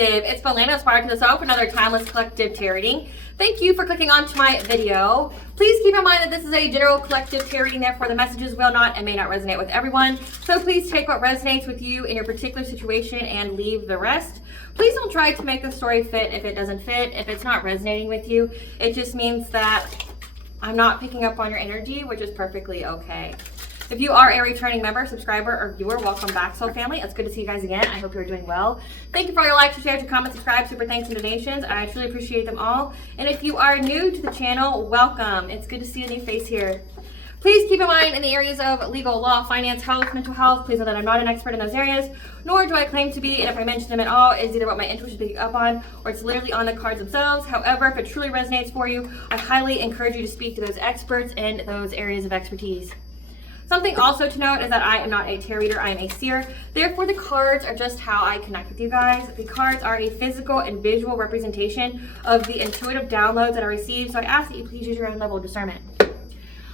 Collective, it's Belana Aspire to the Self, another timeless collective tarot reading. Thank you for clicking onto my video. Please keep in mind that this is a general collective tarot reading, therefore the messages will not and may not resonate with everyone. So please take what resonates with you in your particular situation and leave the rest. Please don't try to make the story fit if it doesn't fit, if it's not resonating with you. It just means that I'm not picking up on your energy, which is perfectly okay. If you are a returning member, subscriber, or viewer, welcome back, Soul Family. It's good to see you guys again. I hope you're doing well. Thank you for all your likes, your shares, your comments, subscribe, super thanks, and donations. I truly appreciate them all. And if you are new to the channel, welcome. It's good to see a new face here. Please keep in mind in the areas of legal, law, finance, health, mental health, please know that I'm not an expert in those areas, nor do I claim to be, and if I mention them at all, it's either what my intuition is picking up on, or it's literally on the cards themselves. However, if it truly resonates for you, I highly encourage you to speak to those experts in those areas of expertise. Something also to note is that I am not a tarot reader, I am a seer. Therefore, the cards are just how I connect with you guys. The cards are a physical and visual representation of the intuitive downloads that I receive, so I ask that you please use your own level of discernment.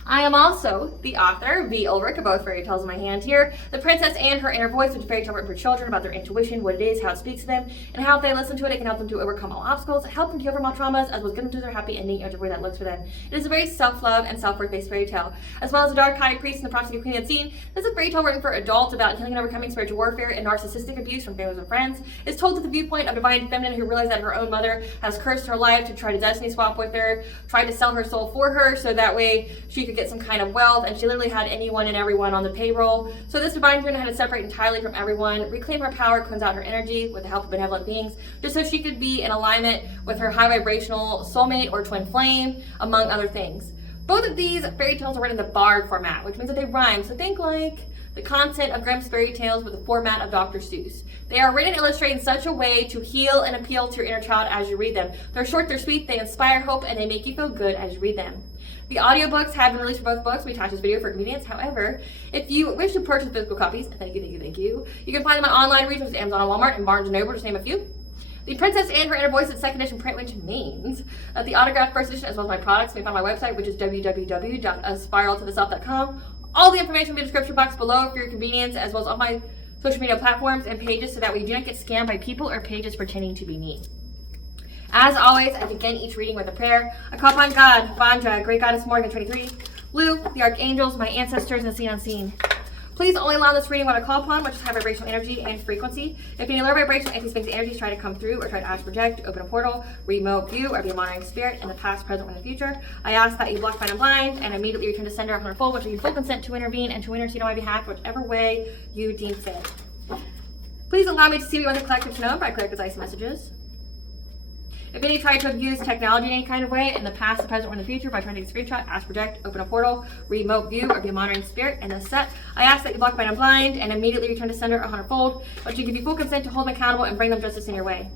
I am also the author, V. Ulrich, of both fairy tales in my hand here, The Princess and Her Inner Voice, which is a fairy tale written for children about their intuition, what it is, how it speaks to them, and how if they listen to it, it can help them to overcome all obstacles, help them to overcome all traumas, as well as get them to their happy ending, whichever way that looks for them. It is a very self-love and self-worth based fairy tale. As well as The Dark High Priest and The Prophecy of Queen Unseen, this is a fairy tale written for adults about healing and overcoming spiritual warfare and narcissistic abuse from families and friends. It's told through the viewpoint of divine feminine who realized that her own mother has cursed her life to try to destiny swap with her, tried to sell her soul for her so that way she could get some kind of wealth, and she literally had anyone and everyone on the payroll. So this divine feminine had to separate entirely from everyone, reclaim her power, cleanse out her energy with the help of benevolent beings, just so she could be in alignment with her high vibrational soulmate or twin flame, among other things. Both of these fairy tales are written in the bard format, which means that they rhyme. So think like the content of Grimm's fairy tales with the format of Dr. Seuss. They are written and illustrated in such a way to heal and appeal to your inner child as you read them. They're short, they're sweet, they inspire hope, and they make you feel good as you read them. The audiobooks have been released for both books. We attach this video for convenience. However, if you wish to purchase physical copies, thank you can find them on online retailers, Amazon and Walmart, and Barnes & Noble, just name a few. The Princess and Her Inner Voice is second edition print, which means that the autographed first edition, as well as my products, can be found on my website, which is www.aspiraltotheself.com. All the information will be in the description box below for your convenience, as well as all my social media platforms and pages, so that we do not get scammed by people or pages pretending to be me. As always, I begin each reading with a prayer. I call upon God, Vandra, Great Goddess Morgan 23, Lu, the Archangels, my ancestors, and the seen unseen. Please only allow this reading what I call upon, which is high vibrational energy and frequency. If any low vibrational anti-sphinx energies try to come through or try to astral project, open a portal, remote view, or be a monitoring spirit in the past, present, or in the future, I ask that you block, bind, and blind, and immediately return to sender a hundredfold, which will give full consent to intervene and to intercede on my behalf, whichever way you deem fit. Please allow me to see what you want the collective to know by collective's ice messages. If any try to abuse technology in any kind of way in the past, the present, or in the future by trying to take a screenshot, ask, project, open a portal, remote view, or be a monitoring spirit in this set, I ask that you block, bind, and blind, and immediately return to sender a hundredfold, which will give you full consent to hold them accountable and bring them justice in your way.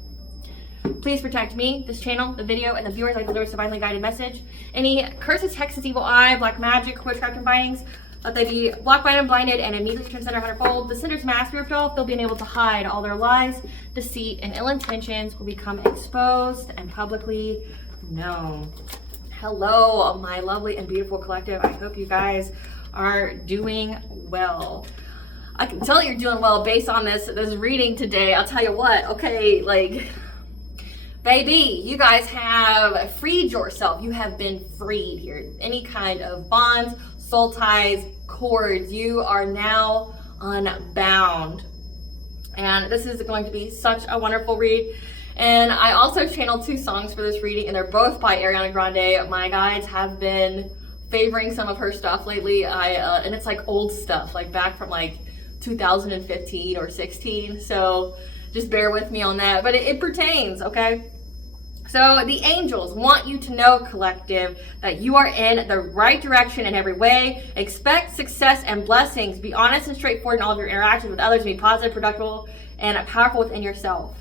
Please protect me, this channel, the video, and the viewers like the Lord's divinely guided message. Any curses, hexes, evil eye, black magic, witchcraft, and bindings, let they be blocked, bind, and blinded, and immediately return to sender a hundredfold. The sender's mask ripped off, they'll be able to hide all their lies, deceit, and ill intentions will become exposed and publicly known. Hello, my lovely and beautiful collective. I hope you guys are doing well. I can tell you're doing well based on this reading today. I'll tell you what, okay, like, baby, you guys have freed yourself. You have been freed here. Any kind of bonds, soul ties, cords, you are now unbound. And this is going to be such a wonderful read. And I also channeled 2 songs for this reading, and they're both by Ariana Grande. My guides have been favoring some of her stuff lately. And it's like old stuff, like back from like 2015 or 16. So just bear with me on that, but it pertains, okay? So the angels want you to know, collective, that you are in the right direction in every way. Expect success and blessings. Be honest and straightforward in all of your interactions with others. Be positive, productive, and powerful within yourself.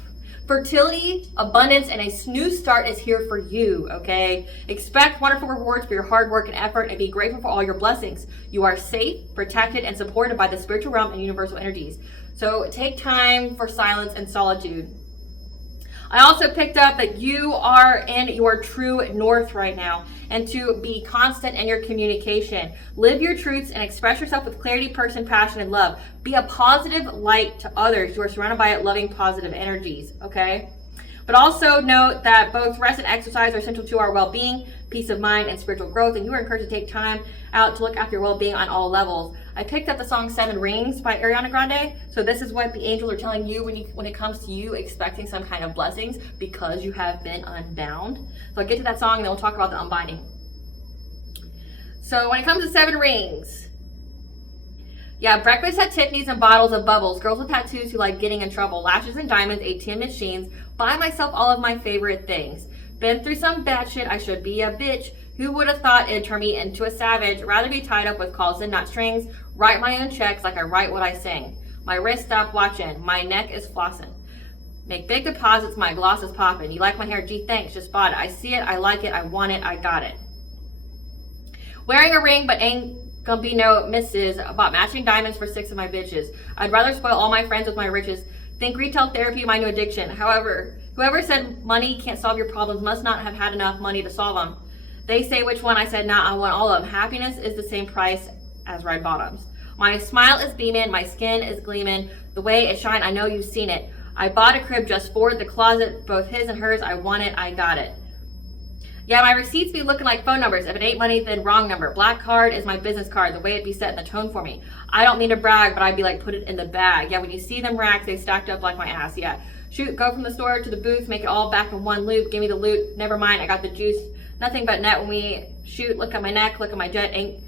Fertility, abundance, and a new start is here for you, okay? Expect wonderful rewards for your hard work and effort, and be grateful for all your blessings. You are safe, protected, and supported by the spiritual realm and universal energies. So take time for silence and solitude. I also picked up that you are in your true north right now, and to be constant in your communication. Live your truths and express yourself with clarity, passion, and love. Be a positive light to others. You are surrounded by loving, positive energies, okay? But also note that both rest and exercise are essential to our well-being, peace of mind, and spiritual growth, and you are encouraged to take time out to look after your well-being on all levels. I picked up the song 7 Rings by Ariana Grande, so this is what the angels are telling you when it comes to you expecting some kind of blessings because you have been unbound. So I'll get to that song and then we'll talk about the unbinding. So when it comes to 7 Rings, yeah, breakfast at Tiffany's and bottles of bubbles, girls with tattoos who like getting in trouble, lashes and diamonds, ATM machines, buy myself all of my favorite things. Been through some bad shit, I should be a bitch. Who would have thought it'd turn me into a savage? Rather be tied up with calls and not strings. Write my own checks like I write what I sing. My wrist stopped watching, my neck is flossing. Make big deposits, my gloss is popping. You like my hair? Gee, thanks, just bought it. I see it, I like it, I want it, I got it. Wearing a ring but ain't gonna be no misses. Bought matching diamonds for 6 of my bitches. I'd rather spoil all my friends with my riches. Think retail therapy my new addiction. However, whoever said money can't solve your problems must not have had enough money to solve them. They say which one, I said nah, I want all of them. Happiness is the same price as red bottoms. My smile is beaming, my skin is gleaming. The way it shine, I know you've seen it. I bought a crib just for the closet, both his and hers. I want it, I got it. Yeah, my receipts be looking like phone numbers. If it ain't money, then wrong number. Black card is my business card, the way it be set in the tone for me. I don't mean to brag, but I'd be like, put it in the bag. Yeah, when you see them racks, they stacked up like my ass. Yeah, shoot, go from the store to the booth, make it all back in one loop. Give me the loot, never mind, I got the juice. Nothing but net when we shoot. Look at my neck, look at my jet. Ain't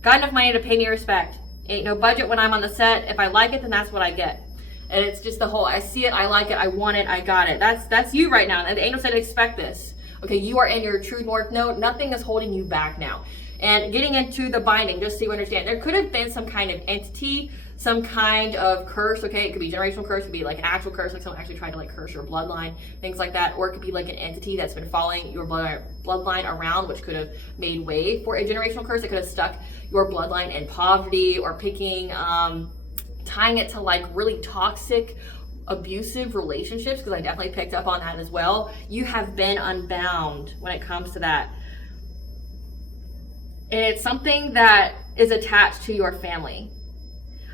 got enough money to pay me respect. Ain't no budget when I'm on the set. If I like it, then that's what I get. And it's just the whole, I see it, I like it, I want it, I got it. That's you right now. And the angel said, expect this. Okay, you are in your true north node. Nothing is holding you back now. And getting into the binding, just so you understand, there could have been some kind of entity, some kind of curse, okay? It could be generational curse, it could be like an actual curse, like someone actually tried to like curse your bloodline, things like that. Or it could be like an entity that's been following your bloodline around, which could have made way for a generational curse. It could have stuck your bloodline in poverty or picking, tying it to like really toxic, abusive relationships, because I definitely picked up on that as well. You have been unbound when it comes to that. And it's something that is attached to your family.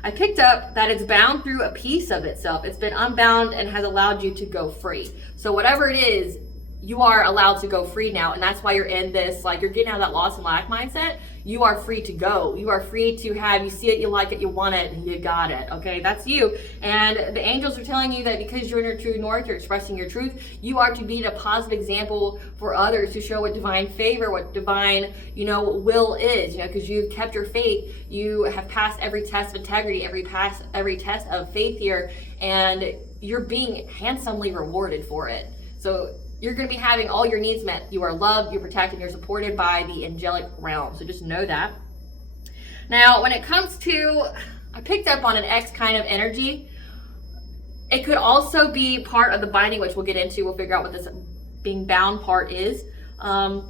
I picked up that it's bound through a piece of itself. It's been unbound and has allowed you to go free. So whatever it is, you are allowed to go free now. And that's why you're in this, like, you're getting out of that lost and lack mindset. You are free to go. You are free to have, you see it, you like it, you want it, and you got it. Okay, that's you. And the angels are telling you that because you're in your true north, you're expressing your truth, you are to be a positive example for others to show what divine favor, what divine, will is, because you've kept your faith. You have passed every test of integrity, every test of faith here, and you're being handsomely rewarded for it. So you're going to be having all your needs met. You are loved, you're protected, you're supported by the angelic realm. So just know that. Now, when it comes to, I picked up on an X kind of energy. It could also be part of the binding, which we'll get into. We'll figure out what this being bound part is. I'm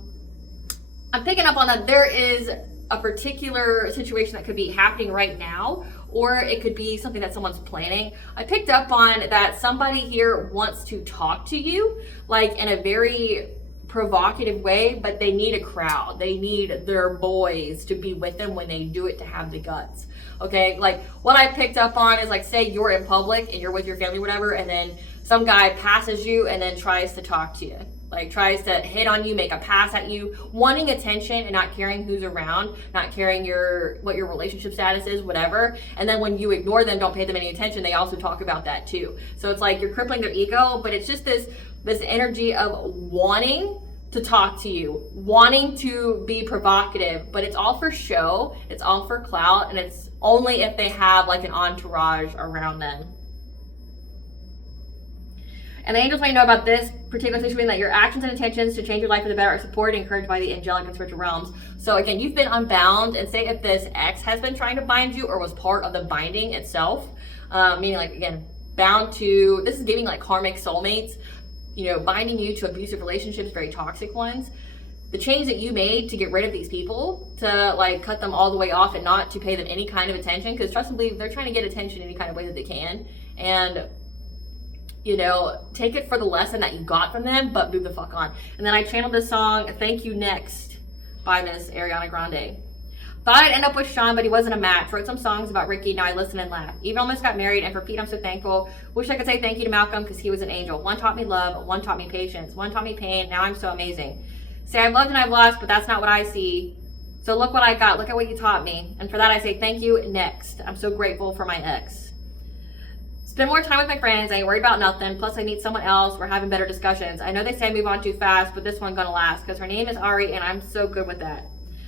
picking up on that there is a particular situation that could be happening right now, or it could be something that someone's planning. I picked up on that somebody here wants to talk to you, like in a very provocative way, but they need a crowd. They need their boys to be with them when they do it, to have the guts. Okay, like what I picked up on is, like, say you're in public and you're with your family, whatever, and then some guy passes you and then tries to talk to you. Like tries to hit on you, make a pass at you, wanting attention and not caring who's around, not caring what your relationship status is, whatever. And then when you ignore them, don't pay them any attention, they also talk about that too. So it's like you're crippling their ego, but it's just this energy of wanting to talk to you, wanting to be provocative, but it's all for show, it's all for clout, and it's only if they have like an entourage around them. And the angels want you to know about this particular situation, that your actions and intentions to change your life for the better are supported and encouraged by the angelic and spiritual realms. So again, you've been unbound, and say if this X has been trying to bind you or was part of the binding itself, meaning like, again, bound to, this is giving like karmic soulmates, binding you to abusive relationships, very toxic ones. The change that you made to get rid of these people, to like cut them all the way off and not to pay them any kind of attention, because trust and believe, they're trying to get attention any kind of way that they can. And take it for the lesson that you got from them, but move the fuck on. And then I channeled this song, Thank You Next, by Miss Ariana Grande. Thought I'd end up with Sean, but he wasn't a match. Wrote some songs about Ricky, now I listen and laugh. Even almost got married, and for Pete, I'm so thankful. Wish I could say thank you to Malcolm because he was an angel. One taught me love, one taught me patience, one taught me pain, now I'm so amazing. Say I've loved and I've lost, but that's not what I see. So look what I got, look at what you taught me. And for that I say thank you, next. I'm so grateful for my ex. Spend more time with my friends, I ain't worried about nothing. Plus I meet someone else, we're having better discussions. I know they say I move on too fast, but this one's gonna last because her name is Ari and I'm so good with that.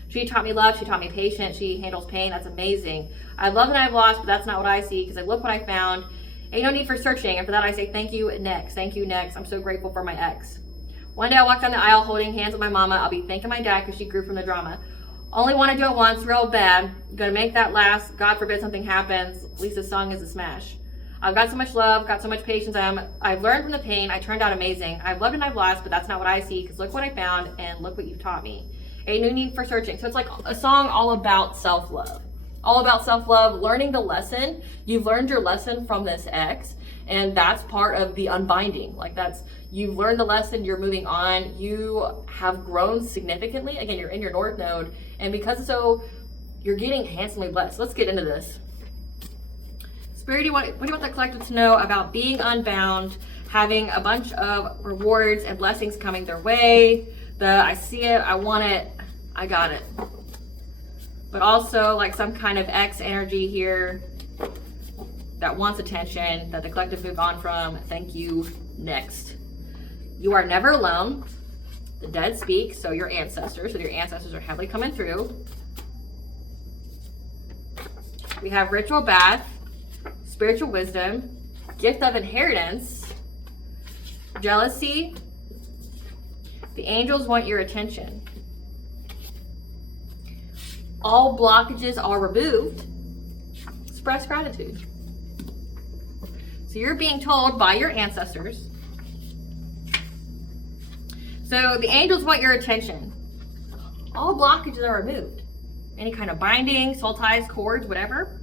She taught me love, she taught me patience, she handles pain, that's amazing. I've loved and I've lost, but that's not what I see because I look what I found. Ain't no need for searching, and for that I say thank you, next. Thank you, next. I'm so grateful for my ex. One day I walked down the aisle holding hands with my mama. I'll be thanking my dad because she grew from the drama. Only want to do it once, real bad. Gonna make that last. God forbid something happens. At least this song is a smash. I've got so much love, got so much patience. I've learned from the pain. I turned out amazing. I've loved and I've lost, but that's not what I see because look what I found and look what you've taught me. Ain't no need for searching. So it's like a song all about self-love. All about self-love, learning the lesson. You've learned your lesson from this ex, and that's part of the unbinding. Like you've learned the lesson, you're moving on, you have grown significantly. Again, you're in your North Node, and because of so, you're getting handsomely blessed. Let's get into this. Spirit, what do you want the collective to know about being unbound, having a bunch of rewards and blessings coming their way? I see it, I want it, I got it. But also like some kind of X energy here that wants attention, that the collective move on from. Thank you, next. You are never alone. The dead speak, so your ancestors are heavily coming through. We have ritual bath, spiritual wisdom, gift of inheritance, jealousy. The angels want your attention. All blockages are removed. Express gratitude. So you're being told by your ancestors. So the angels want your attention. All blockages are removed. Any kind of binding, soul ties, cords, whatever.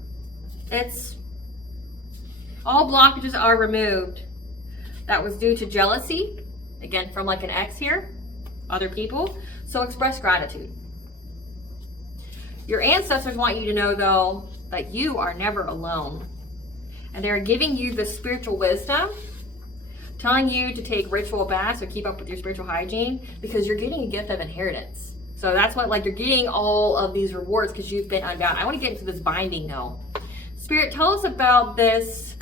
All blockages are removed. That was due to jealousy. Again, from like an ex here. Other people. So express gratitude. Your ancestors want you to know, though, that you are never alone. And they're giving you the spiritual wisdom, telling you to take ritual baths or keep up with your spiritual hygiene because you're getting a gift of inheritance. So that's what, like, you're getting all of these rewards because you've been unbound. I want to get into this binding, though. Spirit, tell us about this,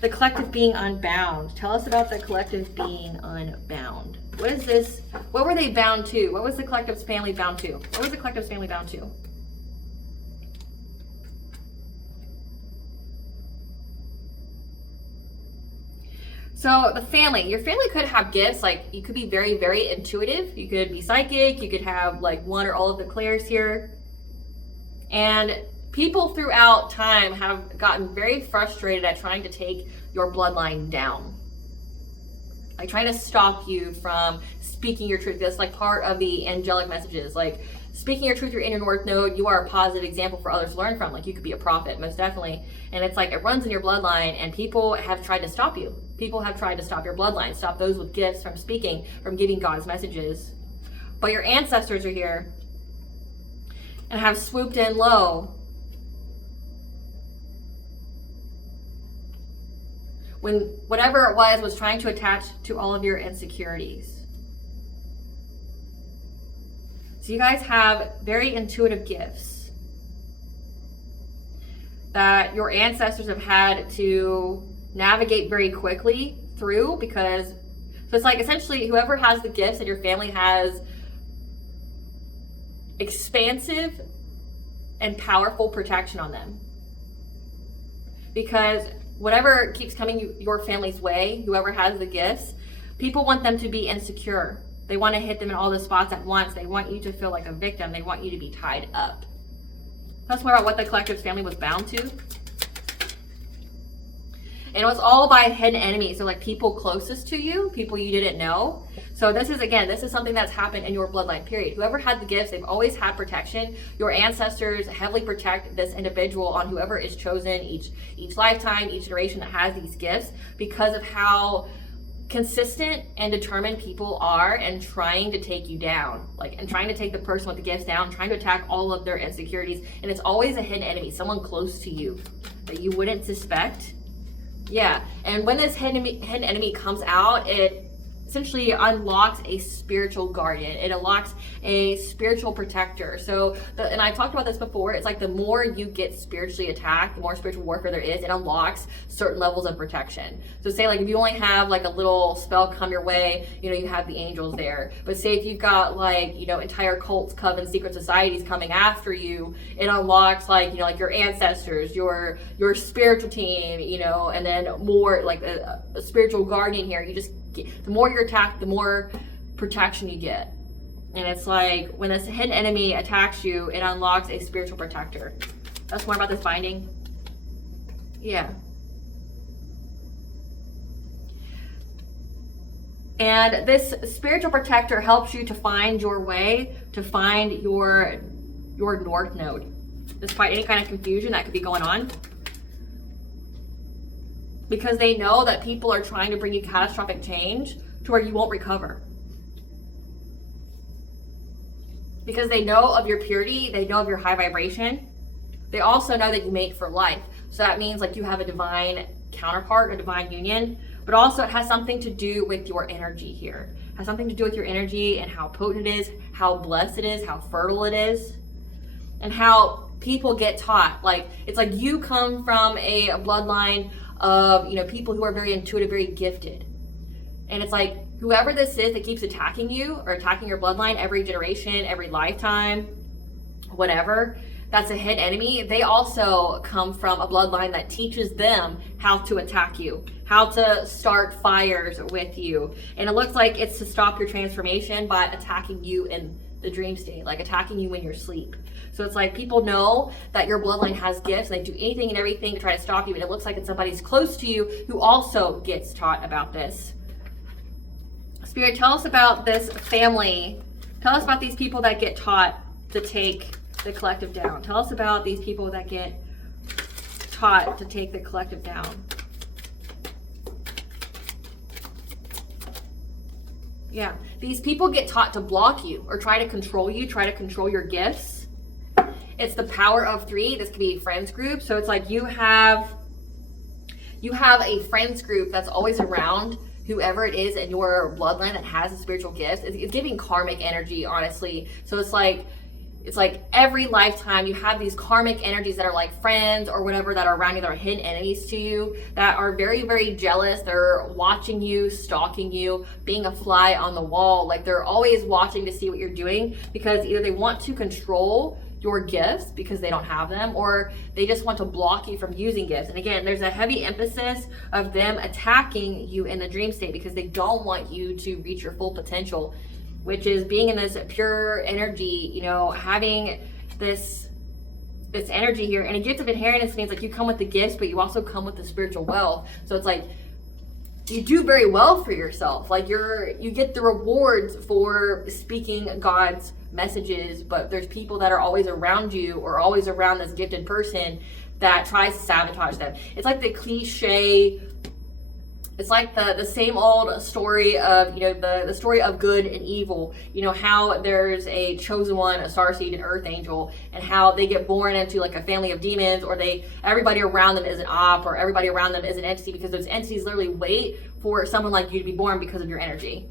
the collective being unbound. Tell us about the collective being unbound. What is this? What were they bound to? What was the collective's family bound to? What was the collective's family bound to? So the family, your family could have gifts, like you could be very, very intuitive. You could be psychic. You could have like one or all of the clairs here. And people throughout time have gotten very frustrated at trying to take your bloodline down. Like trying to stop you from speaking your truth. That's like part of the angelic messages. Like speaking your truth, you're in your North Node, you are a positive example for others to learn from. Like you could be a prophet, most definitely. And it's like it runs in your bloodline and people have tried to stop you. People have tried to stop your bloodline, stop those with gifts from speaking, from giving God's messages. But your ancestors are here and have swooped in low when whatever it was trying to attach to all of your insecurities. So you guys have very intuitive gifts that your ancestors have had to navigate very quickly through because, so it's like essentially whoever has the gifts in your family has expansive and powerful protection on them. Because whatever keeps coming your family's way, whoever has the gifts, people want them to be insecure. They want to hit them in all the spots at once. They want you to feel like a victim. They want you to be tied up. That's more about what the collective's family was bound to. And it was all by hidden enemies. So like people closest to you, people you didn't know. So this is something that's happened in your bloodline, period. Whoever had the gifts, they've always had protection. Your ancestors heavily protect this individual on whoever is chosen each lifetime, each generation that has these gifts because of how consistent and determined people are and trying to take you down, and trying to take the person with the gifts down, trying to attack all of their insecurities. And it's always a hidden enemy, someone close to you that you wouldn't suspect. Yeah, and when this hidden enemy comes out, it essentially unlocks a spiritual guardian. It unlocks a spiritual protector. So, and I talked about this before, it's like the more you get spiritually attacked, the more spiritual warfare there is, it unlocks certain levels of protection. So say if you only have a little spell come your way, you have the angels there. But say if you've got entire cults, covens, secret societies coming after you, it unlocks your ancestors, your spiritual team, and then more a spiritual guardian here. The more you're attacked, the more protection you get. And it's when this hidden enemy attacks you, it unlocks a spiritual protector. That's more about this binding. Yeah. And this spiritual protector helps you to find your way, to find your north node, despite any kind of confusion that could be going on. Because they know that people are trying to bring you catastrophic change to where you won't recover. Because they know of your purity, they know of your high vibration. They also know that you mate for life. So that means you have a divine counterpart, a divine union, but also it has something to do with your energy here. It has something to do with your energy and how potent it is, how blessed it is, how fertile it is, and how people get taught. It's you come from a bloodline of people who are very intuitive, very gifted, and it's whoever this is that keeps attacking you or attacking your bloodline every generation, every lifetime, whatever, that's a hidden enemy. They also come from a bloodline that teaches them how to attack you, how to start fires with you, and it looks like it's to stop your transformation by attacking you in the dream state, attacking you in your sleep. So it's people know that your bloodline has gifts and they do anything and everything to try to stop you, and it looks like it's somebody's close to you who also gets taught about this. Spirit, tell us about this family. Tell us about these people that get taught to take the collective down. Tell us about these people that get taught to take the collective down. Yeah, these people get taught to block you or try to control you, try to control your gifts. It's the power of 3. This could be a friends group. So it's you have a friends group that's always around whoever it is in your bloodline that has the spiritual gifts. It's giving karmic energy, honestly. So it's every lifetime you have these karmic energies that are friends or whatever that are around you that are hidden enemies to you, that are very, very jealous. They're watching you, stalking you, being a fly on the wall. They're always watching to see what you're doing, because either they want to control your gifts because they don't have them, or they just want to block you from using gifts. And again, there's a heavy emphasis of them attacking you in the dream state because they don't want you to reach your full potential, which is being in this pure energy, having this energy here. And a gift of inheritance means you come with the gifts, but you also come with the spiritual wealth. So it's you do very well for yourself. You get the rewards for speaking God's messages, but there's people that are always around you or always around this gifted person that tries to sabotage them. It's the cliche, it's the same old story of, the story of good and evil, how there's a chosen one, a starseed, an earth angel, and how they get born into a family of demons, or everybody around them is an op, or everybody around them is an entity, because those entities literally wait for someone like you to be born because of your energy.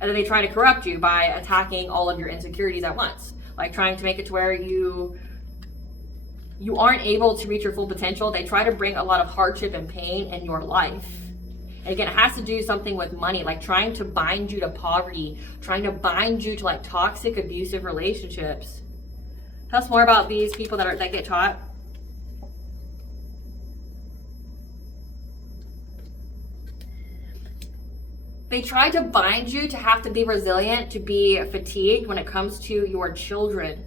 And then they try to corrupt you by attacking all of your insecurities at once, trying to make it to where you aren't able to reach your full potential. They try to bring a lot of hardship and pain in your life. And again, it has to do something with money, trying to bind you to poverty, trying to bind you to toxic, abusive relationships. Tell us more about these people that get taught. They try to bind you to have to be resilient, to be fatigued when it comes to your children.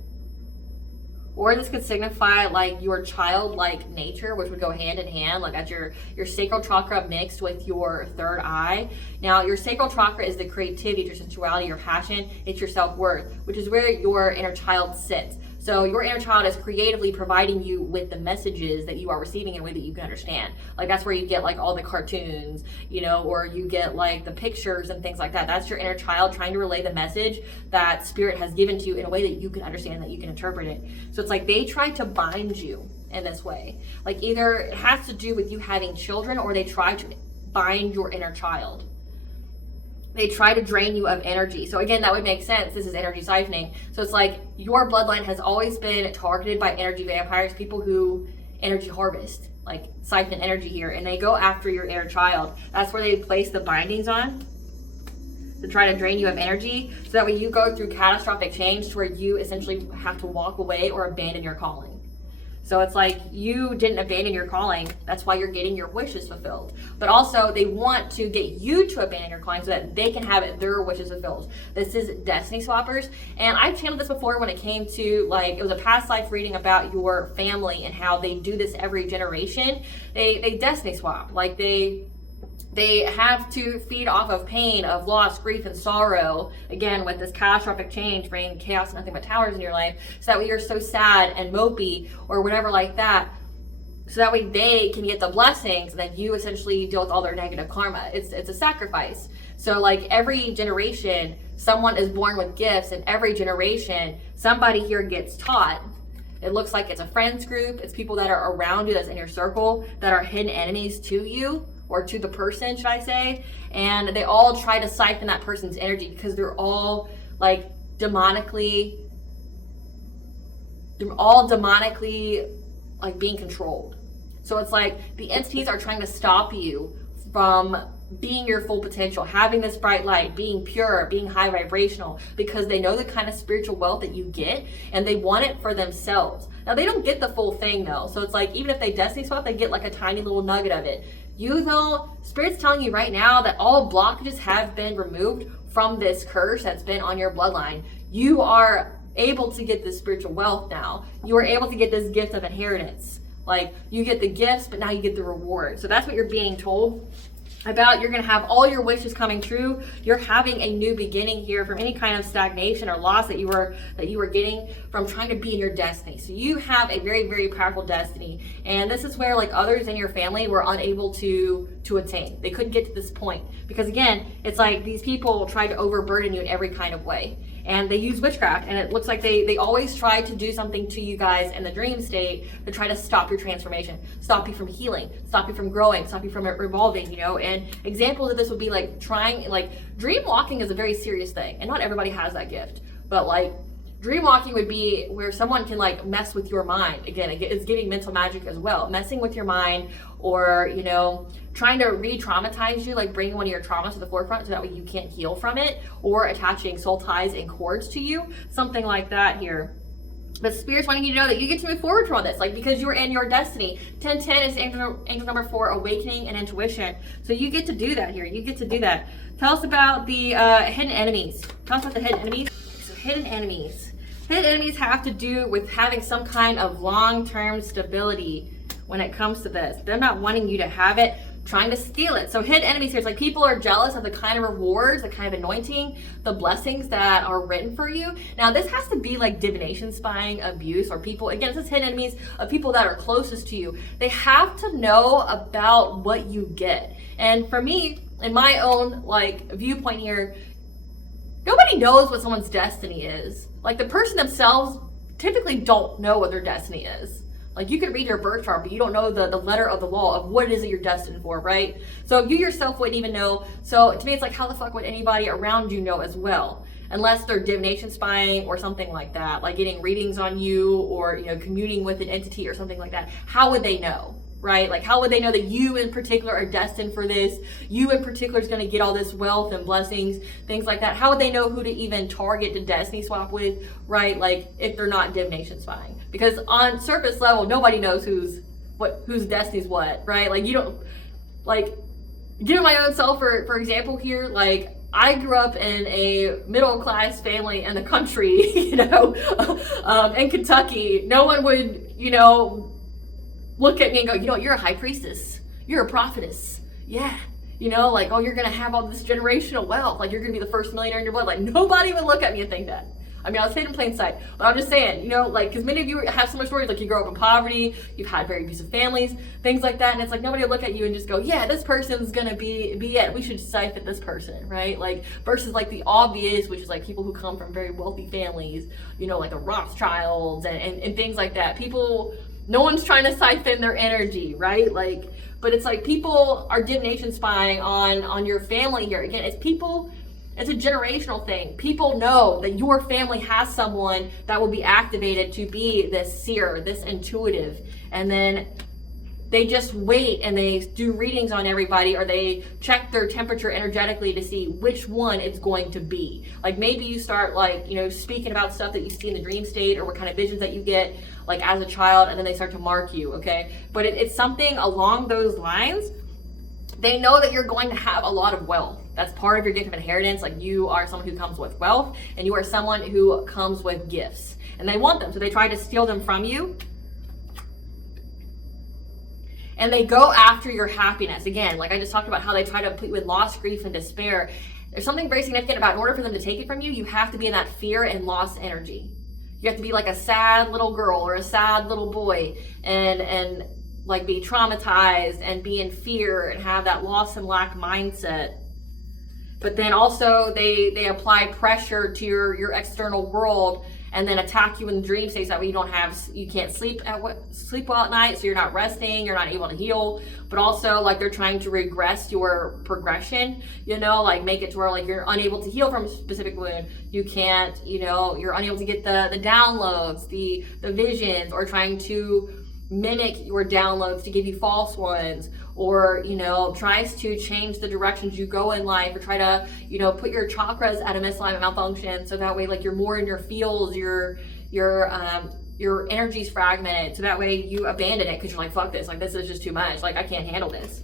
Or this could signify your childlike nature, which would go hand in hand, that's your sacral chakra mixed with your third eye. Now, your sacral chakra is the creativity, your sensuality, your passion. It's your self-worth, which is where your inner child sits. So your inner child is creatively providing you with the messages that you are receiving in a way that you can understand. Like that's where you get like all the cartoons, you know, or you get like the pictures and things like that. That's your inner child trying to relay the message that spirit has given to you in a way that you can understand, that you can interpret it. So it's like they try to bind you in this way. Like either it has to do with you having children, or they try to bind your inner child. They try to drain you of energy. So again, that would make sense. This is energy siphoning. So it's like your bloodline has always been targeted by energy vampires, people who energy harvest, like siphon energy here, and they go after your inner child. That's where they place the bindings on, to try to drain you of energy, so that way you go through catastrophic change to where you essentially have to walk away or abandon your calling. So it's like you didn't abandon your calling. That's why you're getting your wishes fulfilled. But also they want to get you to abandon your calling so that they can have their wishes fulfilled. This is destiny swappers. And I've channeled this before when it came to like, it was a past life reading about your family and how they do this every generation. They destiny swap. Like they have to feed off of pain, of loss, grief, and sorrow. Again, with this catastrophic change, bringing chaos and nothing but towers in your life, so that way you're so sad and mopey or whatever like that. So that way they can get the blessings, and then you essentially deal with all their negative karma. It's a sacrifice. So like every generation, someone is born with gifts, and every generation, somebody here gets taught. It looks like it's a friends group. It's people that are around you, that's in your circle, that are hidden enemies to you, or to the person, should I say, and they all try to siphon that person's energy because they're all like demonically like being controlled. So it's like the entities are trying to stop you from being your full potential, having this bright light, being pure, being high vibrational, because they know the kind of spiritual wealth that you get, and they want it for themselves. Now they don't get the full thing though, so it's like even if they destiny swap, they get like a tiny little nugget of it. You though, Spirit's telling you right now that all blockages have been removed from this curse that's been on your bloodline. You are able to get this spiritual wealth now. You are able to get this gift of inheritance. Like you get the gifts, but now you get the reward. So that's what you're being told about. You're going to have all your wishes coming true. You're having a new beginning here from any kind of stagnation or loss that you were getting from trying to be in your destiny. So you have a very, very powerful destiny, and this is where like others in your family were unable to attain. They couldn't get to this point because again, it's like these people try to overburden you in every kind of way, and they use witchcraft, and it looks like they always try to do something to you guys in the dream state to try to stop your transformation, stop you from healing, stop you from growing, stop you from evolving, you know. And examples of this would be like dream walking is a very serious thing, and not everybody has that gift, but like dream walking would be where someone can like mess with your mind. Again, it's giving mental magic as well, messing with your mind, or you know, trying to re-traumatize you, like bringing one of your traumas to the forefront so that way you can't heal from it, or attaching soul ties and cords to you, something like that here. But Spirit's wanting you to know that you get to move forward from this, like because you're in your destiny. 1010 is angel number 4, awakening and intuition. So you get to do that here. You get to do that. Tell us about the hidden enemies. Tell us about the hidden enemies. So hidden enemies. Hidden enemies have to do with having some kind of long-term stability when it comes to this. They're not wanting you to have it, trying to steal it. So hidden enemies here, it's like people are jealous of the kind of rewards, the kind of anointing, the blessings that are written for you. Now this has to be like divination, spying, abuse, or people, again, this is hidden enemies of people that are closest to you. They have to know about what you get. And for me, in my own like viewpoint here, nobody knows what someone's destiny is. Like the person themselves typically don't know what their destiny is. Like you could read your birth chart, but you don't know the letter of the law of what it is that you're destined for, right? So you yourself wouldn't even know. So to me, it's like, how the fuck would anybody around you know as well? Unless they're divination spying or something like that, like getting readings on you, or you know, communing with an entity or something like that. How would they know? Right? Like how would they know that you in particular are destined for this? You in particular is going to get all this wealth and blessings, things like that. How would they know who to even target to destiny swap with? Right? Like if they're not divination spying, because on surface level, nobody knows whose destiny's what, right? Like you don't, like giving my own self for example here, like I grew up in a middle class family in the country, you know, in Kentucky. No one would, you know, look at me and go, you know, you're a high priestess, you're a prophetess, yeah, you know, like, oh, you're gonna have all this generational wealth, like you're gonna be the first millionaire in your blood. Like nobody would look at me and think that. I mean, I'll say it in plain sight, but I'm just saying, you know, like, because many of you have similar stories, like you grow up in poverty, you've had very abusive families, things like that, and it's like nobody will look at you and just go, yeah, this person's gonna be it. We should siphon this person, right? Like, versus like the obvious, which is like people who come from very wealthy families, you know, like the Rothschilds and things like that. People, no one's trying to siphon their energy, right? Like, but it's like people are divination spying on your family here. Again, it's people. It's a generational thing. People know that your family has someone that will be activated to be this seer, this intuitive, and then they just wait and they do readings on everybody, or they check their temperature energetically to see which one it's going to be. Like, maybe you start, like, you know, speaking about stuff that you see in the dream state, or what kind of visions that you get like as a child, and then they start to mark you, okay? But it's something along those lines. They know that you're going to have a lot of wealth. That's part of your gift of inheritance. Like, you are someone who comes with wealth, and you are someone who comes with gifts, and they want them, so they try to steal them from you, and they go after your happiness. Again, like I just talked about, how they try to put you in loss, grief, and despair. There's something very significant about, in order for them to take it from you, you have to be in that fear and loss energy. You have to be like a sad little girl or a sad little boy, and like be traumatized and be in fear and have that loss and lack mindset. But then also they apply pressure to your external world, and then attack you in dream states. That way you can't sleep well at night, so you're not resting, you're not able to heal. But also, like, they're trying to regress your progression, you know, like make it to where, like, you're unable to heal from a specific wound. You can't, you know, you're unable to get the downloads, the visions, or trying to mimic your downloads to give you false ones, or, you know, tries to change the directions you go in life, or try to, you know, put your chakras at a misalignment, malfunction, so that way, like, you're more in your fields, your energy's fragmented, so that way you abandon it because you're like, fuck this, like, this is just too much, like, I can't handle this.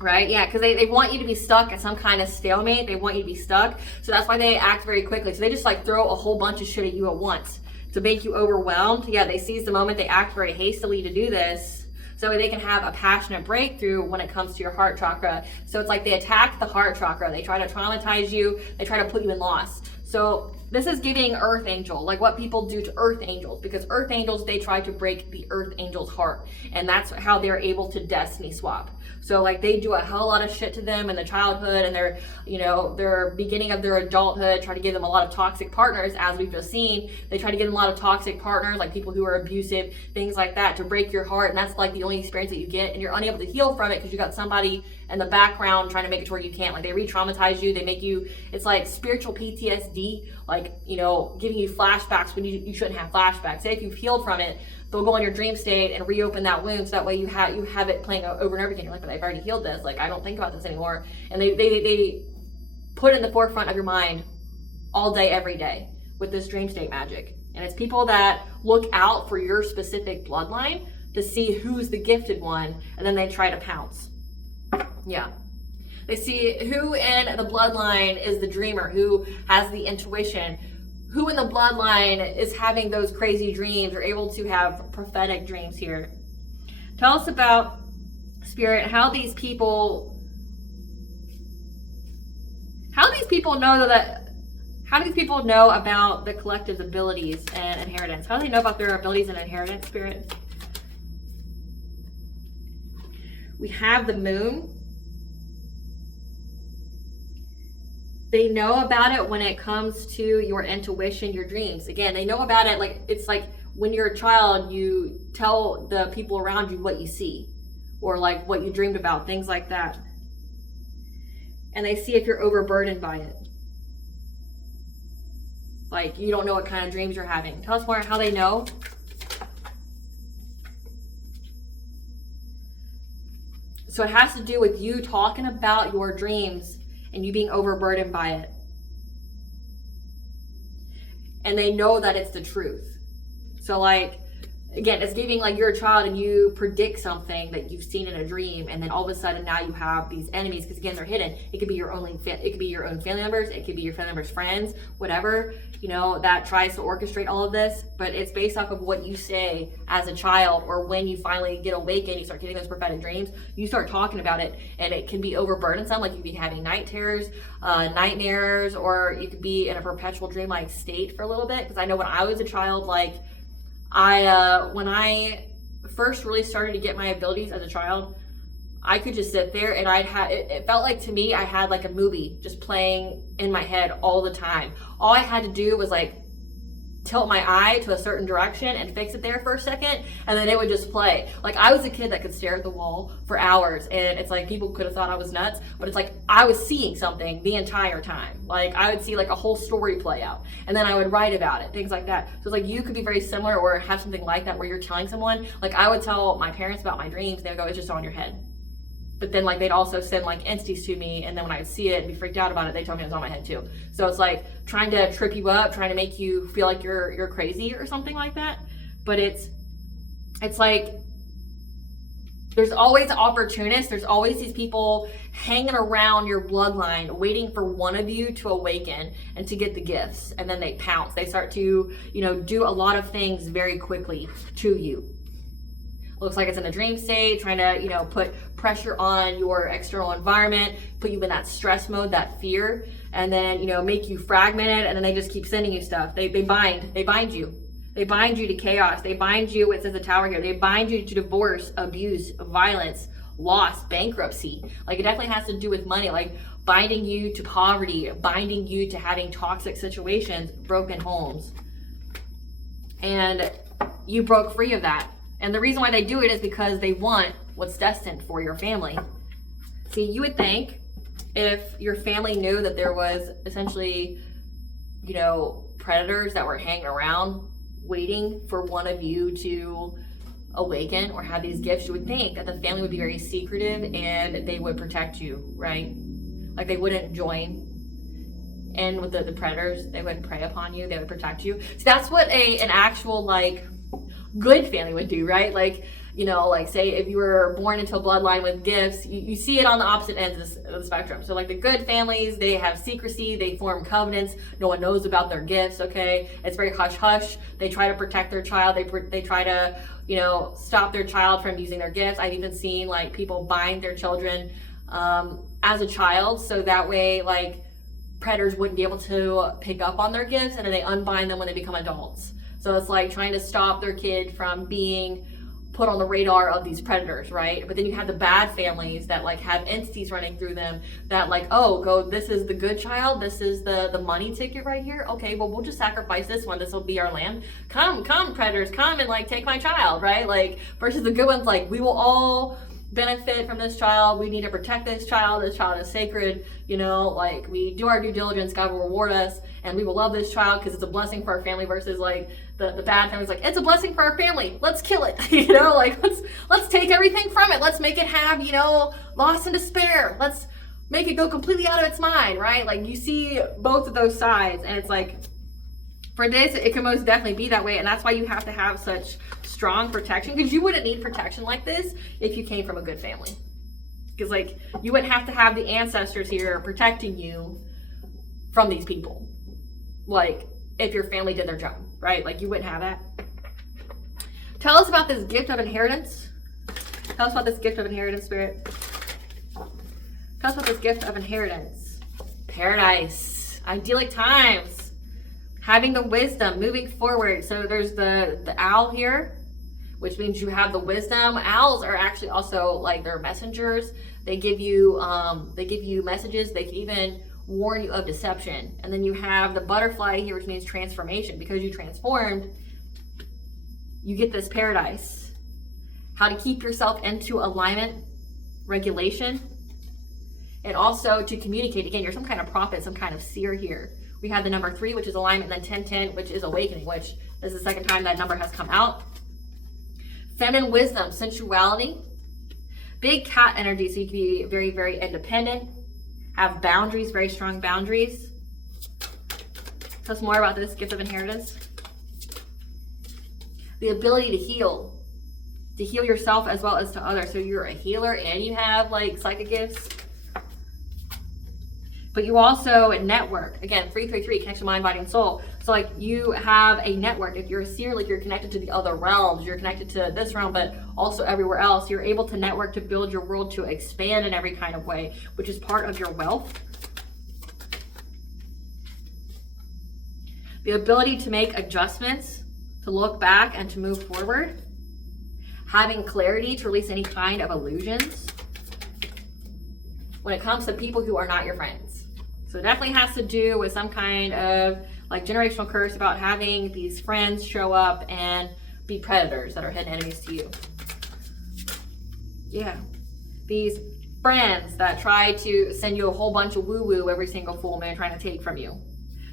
Right? Yeah, because they want you to be stuck at some kind of stalemate. They want you to be stuck, so that's why they act very quickly. So they just, like, throw a whole bunch of shit at you at once to make you overwhelmed. Yeah, they seize the moment. They act very hastily to do this, so they can have a passionate breakthrough when it comes to your heart chakra. So it's like they attack the heart chakra. They try to traumatize you. They try to put you in loss. So this is giving Earth Angel, like what people do to Earth Angels, because Earth Angels, they try to break the Earth Angel's heart, and that's how they're able to destiny swap. So, like, they do a hell lot of shit to them in their childhood, and their, you know, their beginning of their adulthood, try to give them a lot of toxic partners, as we've just seen. They try to give them a lot of toxic partners, like people who are abusive, things like that, to break your heart, and that's like the only experience that you get, and you're unable to heal from it because you got somebody in the background trying to make it to where you can't. Like, they re-traumatize you, they make you, it's like spiritual PTSD, like, you know, giving you flashbacks when you shouldn't have flashbacks. Say if you've healed from it, they'll go in your dream state and reopen that wound, so that way you have it playing over and over again. You're like, but I've already healed this, like, I don't think about this anymore. And they put it in the forefront of your mind all day, every day, with this dream state magic. And it's people that look out for your specific bloodline to see who's the gifted one, and then they try to pounce. Yeah. They see who in the bloodline is the dreamer, who has the intuition, who in the bloodline is having those crazy dreams, or able to have prophetic dreams here. Tell us about, Spirit, how these people know about the collective's abilities and inheritance. How do they know about their abilities and inheritance, Spirit? We have the moon. They know about it when it comes to your intuition, your dreams. Again, they know about it, like, it's like when you're a child, you tell the people around you what you see, or like what you dreamed about, things like that. And they see if you're overburdened by it. Like, you don't know what kind of dreams you're having. Tell us more how they know. So it has to do with you talking about your dreams and you being overburdened by it. And they know that it's the truth. So, like, again, it's giving like you're a child and you predict something that you've seen in a dream, and then all of a sudden now you have these enemies, because again, they're hidden. It could be your own it could be your own family members, it could be your family members' friends, whatever, you know, that tries to orchestrate all of this. But it's based off of what you say as a child, or when you finally get awakened, you start getting those prophetic dreams, you start talking about it, and it can be overburdensome. Like you could be having night terrors, nightmares, or you could be in a perpetual dream-like state for a little bit. Because I know when I was a child, like when I first really started to get my abilities as a child, I could just sit there and it felt like to me I had like a movie just playing in my head all the time. All I had to do was like tilt my eye to a certain direction and fix it there for a second, and then it would just play. Like I was a kid that could stare at the wall for hours, and it's like people could have thought I was nuts, but it's like I was seeing something the entire time. Like I would see like a whole story play out, and then I would write about it, things like that. So it's like you could be very similar or have something like that where you're telling someone. Like I would tell my parents about my dreams, and they would go, it's just on your head. But then like they'd also send like entities to me, and then when I would see it and be freaked out about it, they told me it was on my head too. So it's like trying to trip you up, trying to make you feel like you're crazy or something like that. But it's like there's always opportunists. There's always these people hanging around your bloodline waiting for one of you to awaken and to get the gifts, and then they pounce. They start to, you know, do a lot of things very quickly to you. Looks like it's in a dream state, trying to, you know, put pressure on your external environment, put you in that stress mode, that fear, and then, you know, make you fragmented, and then they just keep sending you stuff. They bind you. They bind you to chaos. They bind you, it says the tower here, they bind you to divorce, abuse, violence, loss, bankruptcy. Like it definitely has to do with money, like binding you to poverty, binding you to having toxic situations, broken homes. And you broke free of that. And the reason why they do it is because they want what's destined for your family. See, you would think if your family knew that there was essentially, you know, predators that were hanging around waiting for one of you to awaken or have these gifts, you would think that the family would be very secretive and they would protect you, right? Like they wouldn't join in with the predators. They wouldn't prey upon you. They would protect you. So that's what an actual like good family would do, right? Like, you know, like say if you were born into a bloodline with gifts, you see it on the opposite ends of the spectrum. So like the good families, they have secrecy, they form covenants, no one knows about their gifts, okay? It's very hush hush. They try to protect their child. They try to, you know, stop their child from using their gifts. I've even seen like people bind their children as a child, so that way like predators wouldn't be able to pick up on their gifts, and then they unbind them when they become adults. So it's like trying to stop their kid from being put on the radar of these predators, right? But then you have the bad families that like have entities running through them that like, oh, this is the good child, this is the money ticket right here. Okay, well, we'll just sacrifice this one. This will be our lamb. Come, predators, come and like take my child, right? Like versus the good ones, like we will all benefit from this child. We need to protect this child. This child is sacred. You know, like we do our due diligence, God will reward us, and we will love this child because it's a blessing for our family. Versus like the bad family's like, it's a blessing for our family. Let's kill it. You know, like let's take everything from it. Let's make it have, you know, loss and despair. Let's make it go completely out of its mind, right? Like you see both of those sides, and it's like for this, it can most definitely be that way, and that's why you have to have such strong protection, because you wouldn't need protection like this if you came from a good family. Because like you wouldn't have to have the ancestors here protecting you from these people. Like if your family did their job, right? Like you wouldn't have that. Tell us about this gift of inheritance. Tell us about this gift of inheritance, Spirit. Tell us about this gift of inheritance. Paradise. Idyllic times. Having the wisdom, moving forward. So there's the owl here, which means you have the wisdom. Owls are actually also like they're messengers. They give you messages. They can even warn you of deception. And then you have the butterfly here, which means transformation. Because you transformed, you get this paradise. How to keep yourself into alignment, regulation, and also to communicate. Again, you're some kind of prophet, some kind of seer here. We have the number 3, which is alignment, and then 1010, which is awakening, which this is the second time that number has come out. Feminine wisdom, sensuality, big cat energy, so you can be very, very independent, have boundaries, very strong boundaries. Tell us more about this gift of inheritance. the ability to heal yourself as well as to others. So you're a healer and you have like psychic gifts. But you also network. Again, 333, connection, mind, body, and soul. So like you have a network. If you're a seer, like you're connected to the other realms, you're connected to this realm, but also everywhere else. You're able to network to build your world to expand in every kind of way, which is part of your wealth. The ability to make adjustments, to look back and to move forward. Having clarity to release any kind of illusions when it comes to people who are not your friends. So it definitely has to do with some kind of like generational curse about having these friends show up and be predators that are hidden enemies to you. Yeah. These friends that try to send you a whole bunch of woo-woo every single full moon trying to take from you.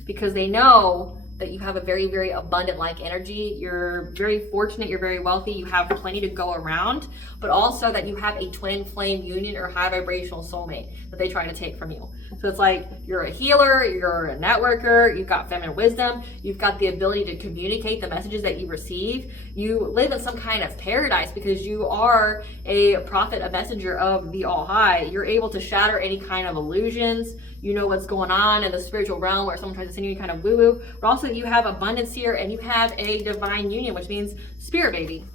Because they know that you have a very, very abundant-like energy. You're very fortunate, you're very wealthy, you have plenty to go around, but also that you have a twin flame union or high vibrational soulmate that they try to take from you. So it's like you're a healer, you're a networker, you've got feminine wisdom, you've got the ability to communicate the messages that you receive. You live in some kind of paradise because you are a prophet, a messenger of the All High. You're able to shatter any kind of illusions. You know what's going on in the spiritual realm where someone tries to send you any kind of woo-woo, but also you have abundance here and you have a divine union, which means spirit baby.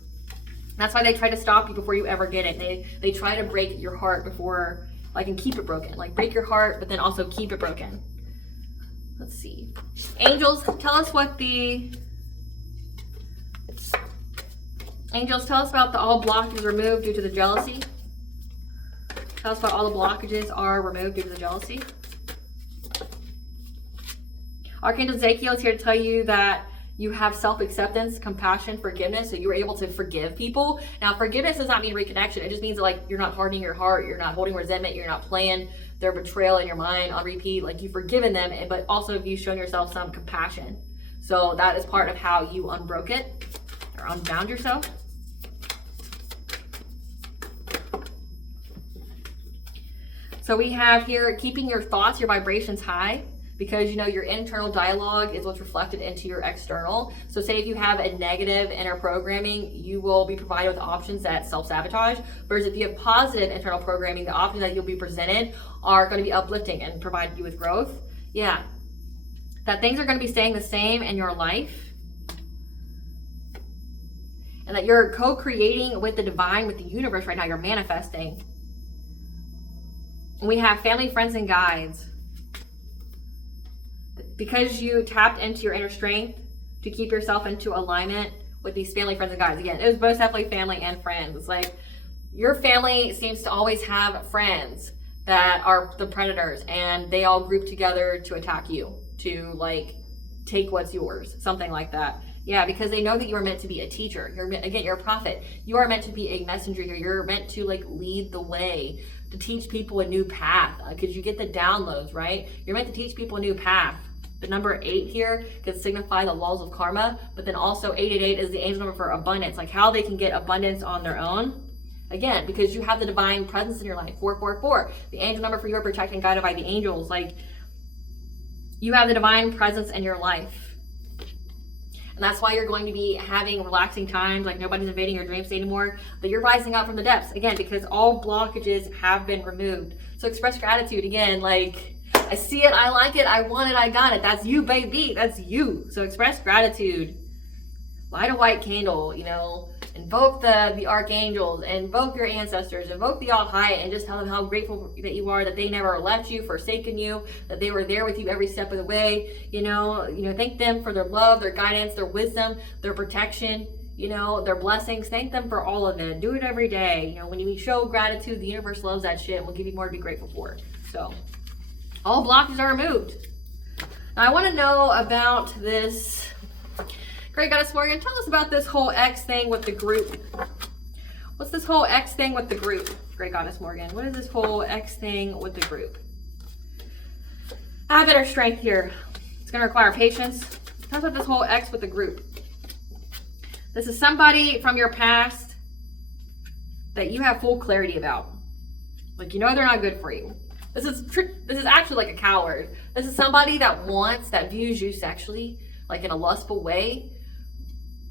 That's why they try to stop you before you ever get it. They try to break your heart before, like, and keep it broken. Like, break your heart, but then also keep it broken. Let's see. Angels, tell us what the... Angels, tell us about the all blockages removed due to the jealousy. Tell us about all the blockages are removed due to the jealousy. Archangel Ezekiel is here to tell you that you have self-acceptance, compassion, forgiveness, so you're able to forgive people. Now, forgiveness does not mean reconnection. It just means that, like, you're not hardening your heart, you're not holding resentment, you're not playing their betrayal in your mind on repeat. Like, you've forgiven them, but also you've shown yourself some compassion. So that is part of how you unbroke it or unbound yourself. So we have here keeping your thoughts, your vibrations high. Because, you know, your internal dialogue is what's reflected into your external. So say if you have a negative inner programming, you will be provided with options that self-sabotage. Whereas if you have positive internal programming, the options that you'll be presented are going to be uplifting and provide you with growth. Yeah. That things are going to be staying the same in your life. And that you're co-creating with the divine, with the universe right now. You're manifesting. And we have family, friends, and guides. Because you tapped into your inner strength to keep yourself into alignment with these family, friends, and guides. Again, it was most definitely family and friends. It's like your family seems to always have friends that are the predators and they all group together to attack you, to like take what's yours, something like that. Yeah, because they know that you are meant to be a teacher. You're a prophet. You are meant to be a messenger here. You're meant to like lead the way, to teach people a new path, because you get the downloads, right? You're meant to teach people a new path. The number 8 here could signify the laws of karma, but then also 888 is the angel number for abundance, like how they can get abundance on their own. Again, because you have the divine presence in your life. 444, the angel number for you are protected and guided by the angels. Like, you have the divine presence in your life. And that's why you're going to be having relaxing times, like nobody's invading your dream state anymore, but you're rising up from the depths. Again, because all blockages have been removed. So express gratitude again, like, I see it, I like it, I want it, I got it. That's you, baby. That's you. So express gratitude. Light a white candle, you know, invoke the archangels, invoke your ancestors, invoke the All High, and just tell them how grateful that you are that they never left you, forsaken you, that they were there with you every step of the way. You know, thank them for their love, their guidance, their wisdom, their protection, you know, their blessings. Thank them for all of it. Do it every day. You know, when you show gratitude, the universe loves that shit and will give you more to be grateful for. So all blockages are removed. Now I want to know about this. Great Goddess Morgan, tell us about this whole X thing with the group. What's this whole X thing with the group? Great Goddess Morgan, what is this whole X thing with the group? I have inner strength here. It's going to require patience. Tell us about this whole X with the group. This is somebody from your past that you have full clarity about. Like, you know they're not good for you. This is actually like a coward. This is somebody that views you sexually, like in a lustful way,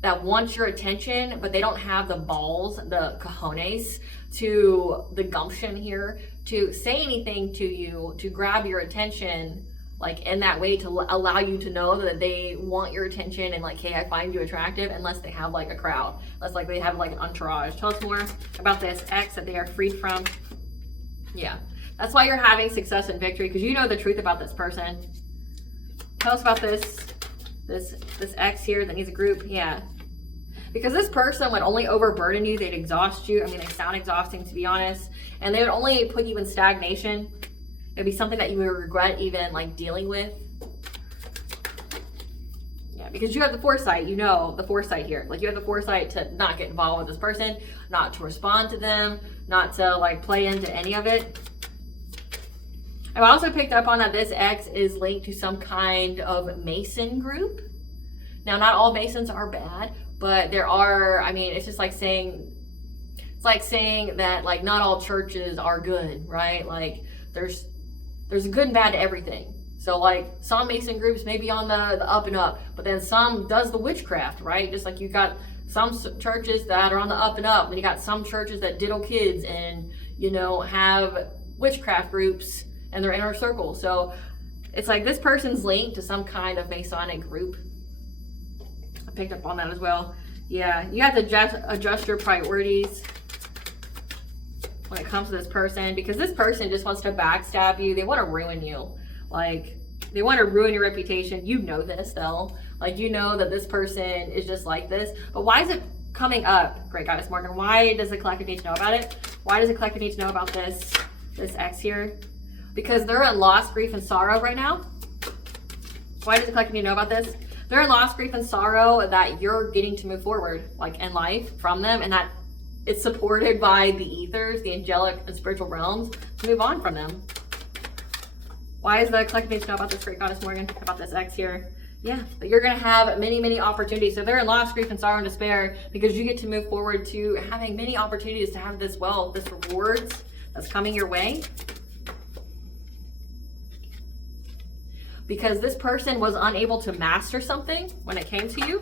that wants your attention, but they don't have the balls, the cojones, to the gumption here to say anything to you, to grab your attention, like in that way, to allow you to know that they want your attention and like, hey, I find you attractive, unless they have like a crowd, unless like they have like an entourage. Tell us more about this ex that they are freed from. Yeah, that's why you're having success and victory, because you know the truth about this person. Tell us about this ex here that needs a group. Yeah, because this person would only overburden you. They'd exhaust you. I mean, they sound exhausting, to be honest, and they would only put you in stagnation. It'd be something that you would regret even like dealing with. Yeah, because you have the foresight, you know, the foresight here. Like you have the foresight to not get involved with this person, not to respond to them, not to like play into any of it. I've also picked up on that this ex is linked to some kind of Mason group. Now, not all Masons are bad, but there are, I mean, it's just like saying, it's like saying that like not all churches are good, right? Like there's a good and bad to everything. So like some Mason groups may be on the up and up, but then some does the witchcraft, right? Just like you got some churches that are on the up and up, and you got some churches that diddle kids and, you know, have witchcraft groups in their inner circle. So it's like this person's linked to some kind of Masonic group. I picked up on that as well. Yeah, you have to adjust your priorities when it comes to this person, because this person just wants to backstab you. They want to ruin you. Like, they want to ruin your reputation. You know this, though. Like, you know that this person is just like this. But why is it coming up? Great Goddess Morgan. Why does the collective need to know about it? Why does the collective need to know about this ex here? Because they're in loss, grief, and sorrow right now. Why does the collective need to know about this? They're in loss, grief, and sorrow that you're getting to move forward, like, in life from them, and that it's supported by the ethers, the angelic and spiritual realms, to move on from them. Why is the collective need to know about this, Great Goddess Morgan, about this ex here? Yeah, but you're going to have many, many opportunities. So they're in loss, grief, and sorrow and despair, because you get to move forward to having many opportunities to have this wealth, this rewards that's coming your way. Because this person was unable to master something when it came to you.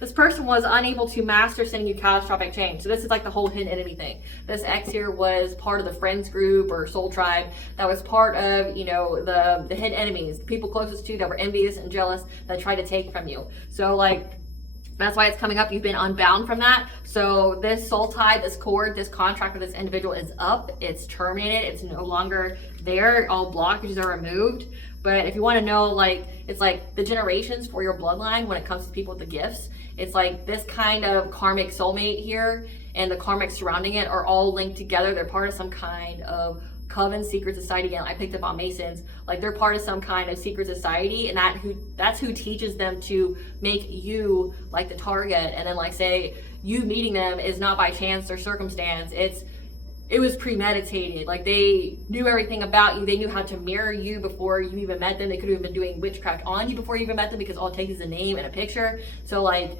This person was unable to master sending you catastrophic change. So this is like the whole hidden enemy thing. This ex here was part of the friends group or soul tribe that was part of, you know, the hidden enemies, the people closest to you that were envious and jealous that tried to take from you. So like, that's why it's coming up. You've been unbound from that. So this soul tie, this cord, this contract with this individual is up. It's terminated. It's no longer there. All blockages are removed. But if you want to know, like, it's like the generations for your bloodline when it comes to people with the gifts. It's like this kind of karmic soulmate here and the karmic surrounding it are all linked together. They're part of some kind of coven, secret society. And I picked up on Masons, like they're part of some kind of secret society, and that's who teaches them to make you like the target. And then like say you meeting them is not by chance or circumstance. It was premeditated. Like they knew everything about you. They knew how to mirror you before you even met them. They could have been doing witchcraft on you before you even met them, because all it takes is a name and a picture. So like